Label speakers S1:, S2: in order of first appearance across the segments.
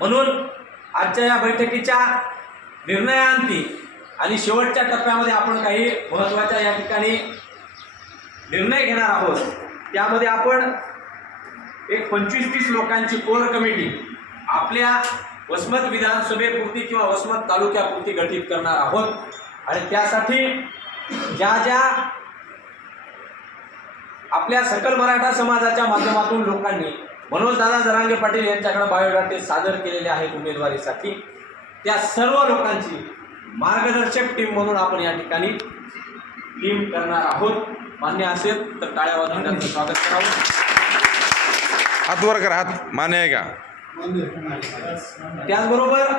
S1: म्हणून आजच्या या बैठकीच्या निर्णयांती आणि शेवटच्या टप्प्यामध्ये आपण काही महत्त्वाच्या या ठिकाणी निर्णय घेणार आहोत. त्यामध्ये आपण एक पंचवीस तीस लोकांची कोर कमिटी आपल्या वसमत विधानसभेपुरती किंवा वसमत तालुक्यापुरती गठीत करणार आहोत. आणि त्यासाठी ज्या ज्या आपल्या सकल मराठा समाजाच्या माध्यमातून लोकांनी मनोजदादा जरांगे पाटील यांच्याकडे बायोडाटे सादर केलेले आहेत उमेदवारीसाठी. त्या सर्व लोकांची मार्गदर्शक टीम म्हणून आपण या ठिकाणी टीम करणार आहोत. मान्य असेल तर टाळ्या वाजवून त्यांचं स्वागत करावं.
S2: हात वर करा हात. मान्य आहे का?
S1: त्याचबरोबर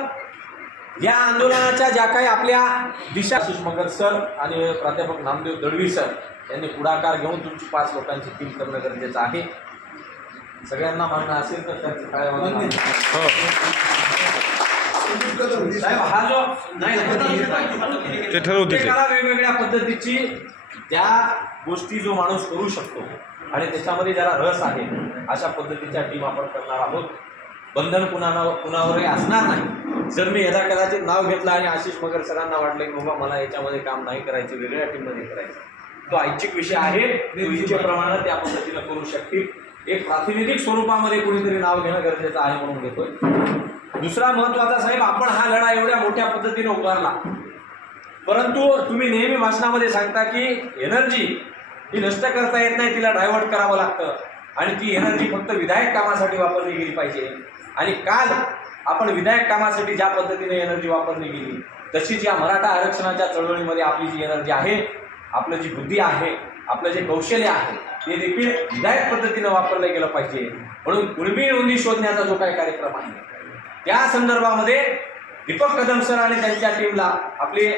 S1: या आंदोलनाच्या ज्या काही आपल्या दिशा आशिष मगर सर आणि प्राध्यापक नामदेव दळवी सर यांनी पुढाकार घेऊन तुमची पाच लोकांची टीम करणं गरजेचं आहे. सगळ्यांना मान्य असेल तर त्यांचं काय
S2: हो.
S1: साहेब हा जो नाही नाही.
S2: ते ठरवतील ते.
S1: प्रत्येकाला वेगवेगळ्या पद्धतीची. त्या गोष्टी जो माणूस करू शकतो आणि त्याच्यामध्ये ज्याला रस आहे अशा पद्धतीच्या टीम आपण करणार आहोत. बंधन कुणाला कुणावरही असणार नाही. जर मी यदा कदाचित नाव घेतलं आणि आशिष मगर सरांना वाटलं की बाबा मला याच्यामध्ये काम नाही करायचं वेगळ्या टीममध्ये करायचं. तो ऐच्छिक विषय आहे. तो इच्छेप्रमाणे त्या पद्धतीनं करू शकतील. एक प्रातिनिधिक स्वरूपामध्ये कुणीतरी नाव घेणं गरजेचं आहे म्हणून घेतोय दुसरा महत्त्वाचा साहेब आपण हा लढा एवढ्या मोठ्या पद्धतीने उभारला. परंतु तुम्ही नेहमी भाषणामध्ये सांगता की एनर्जी ही नष्ट करता येत नाही तिला डायव्हर्ट करावं लागतं. आणि ती एनर्जी फक्त विधायक कामासाठी वापरली गेली पाहिजे. आणि काल आपण विधायक कामासाठी ज्या पद्धतीने एनर्जी वापरली गेली तशीच या मराठा आरक्षणाच्या चळवळीमध्ये आपली जी एनर्जी आहे आपलं जी बुद्धी आहे आपलं जे कौशल्य आहे ते देखील विधायक पद्धतीनं वापरलं गेलं पाहिजे. म्हणून कुणबी नोंदी शोधण्याचा जो काही कार्यक्रम आहे त्या संदर्भामध्ये दीपक कदम सर आणि त्यांच्या टीमला आपले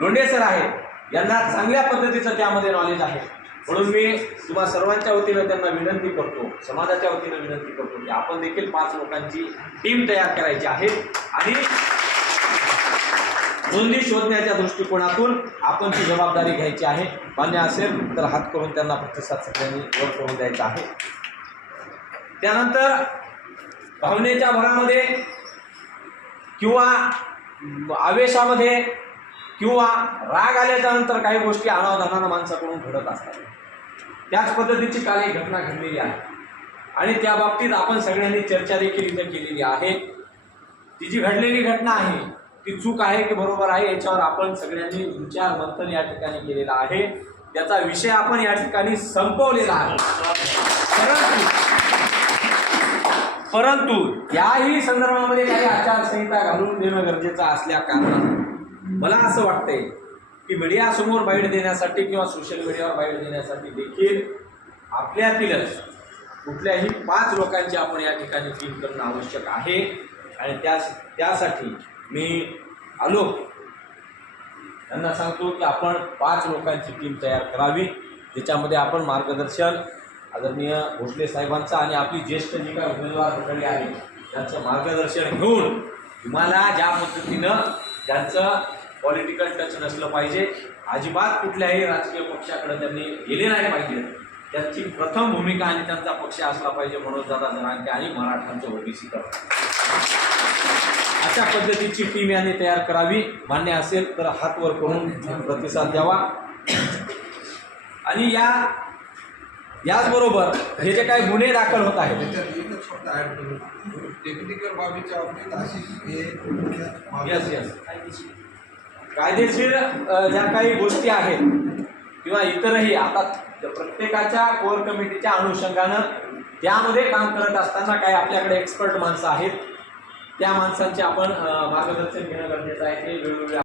S1: लोंढे सर आहेत यांना चांगल्या पद्धतीचं त्यामध्ये नॉलेज आहे. म्हणून मी तुम्हा सर्वांच्या वतीनं त्यांना विनंती करतो समाजाच्या वतीनं विनंती करतो की आपण देखील पाच लोकांची टीम तयार करायची आहे. आणि नोंदी शोधण्याच्या दृष्टिकोनातून आपण ती जबाबदारी घ्यायची आहे. मान्य असेल तर हात करून त्यांना प्रतिसाद सगळ्यांनी वर करून द्यायचा आहे. त्यानंतर भावनेच्या भरामध्ये किंवा आवेशामध्ये किंवा राग आल्याच्यानंतर काही गोष्टी अनावधानानं माणसाकडून घडत असतात. त्याच पद्धतीची काल एक घटना घडलेली आहे. आणि त्या बाबतीत आपण सगळ्यांनी चर्चा देखील इथं केलेली आहे. ती जी घडलेली घटना आहे ती चूक आहे की बरोबर आहे याच्यावर आपण सगळ्यांनी विचार मंथन या ठिकाणी केलेला आहे. त्याचा विषय आपण या ठिकाणी संपवलेला आहे. परंतु परंतु याही संदर्भामध्ये काही आचारसंहिता घालून देणं गरजेचं असल्या कारणाने मला असं वाटतंय की मीडियासमोर बाईट देण्यासाठी किंवा सोशल मीडियावर बाईट देण्यासाठी देखील आपल्यातीलच कुठल्याही पाच लोकांची आपण या ठिकाणी टीम करणं आवश्यक आहे. आणि त्या त्यासाठी मी आलो. त्यांना सांगतो की आपण पाच लोकांची टीम तयार करावी ज्याच्यामध्ये आपण मार्गदर्शन आदरणीय भोसले साहेबांचं आणि आपली ज्येष्ठ जी काय उमेदवार मंडळी आहे त्यांचं मार्गदर्शन घेऊन तुम्हाला ज्या पद्धतीनं त्यांचं पॉलिटिकल टच नसलं पाहिजे अजिबात कुठल्याही राजकीय पक्षाकडे त्यांनी गेले नाही पाहिजे. त्यांची प्रथम भूमिका आणि त्यांचा पक्ष असला पाहिजे म्हणून दादा जनांके आणि मराठांचं ओबीसी अशा पद्धतीची टीम यांनी तयार करावी. मान्य असेल तर हात वर करून प्रतिसाद द्यावा. आणि या याचबरोबर हे जे काही गुन्हे दाखल होत आहेत.
S3: टेक्निकल बाबीच्या बाबतीत हे
S1: यस यस कायदेशीर ज्या काही गोष्टी आहेत किंवा इतरही आता प्रत्येकाच्या कोर कमिटीच्या अनुषंगानं त्यामध्ये काम करत असताना काही आपल्याकडे एक्सपर्ट माणसं आहेत. त्या माणसांचे आपण मार्गदर्शन घेणं गरजेचं आहे. ते वेगवेगळे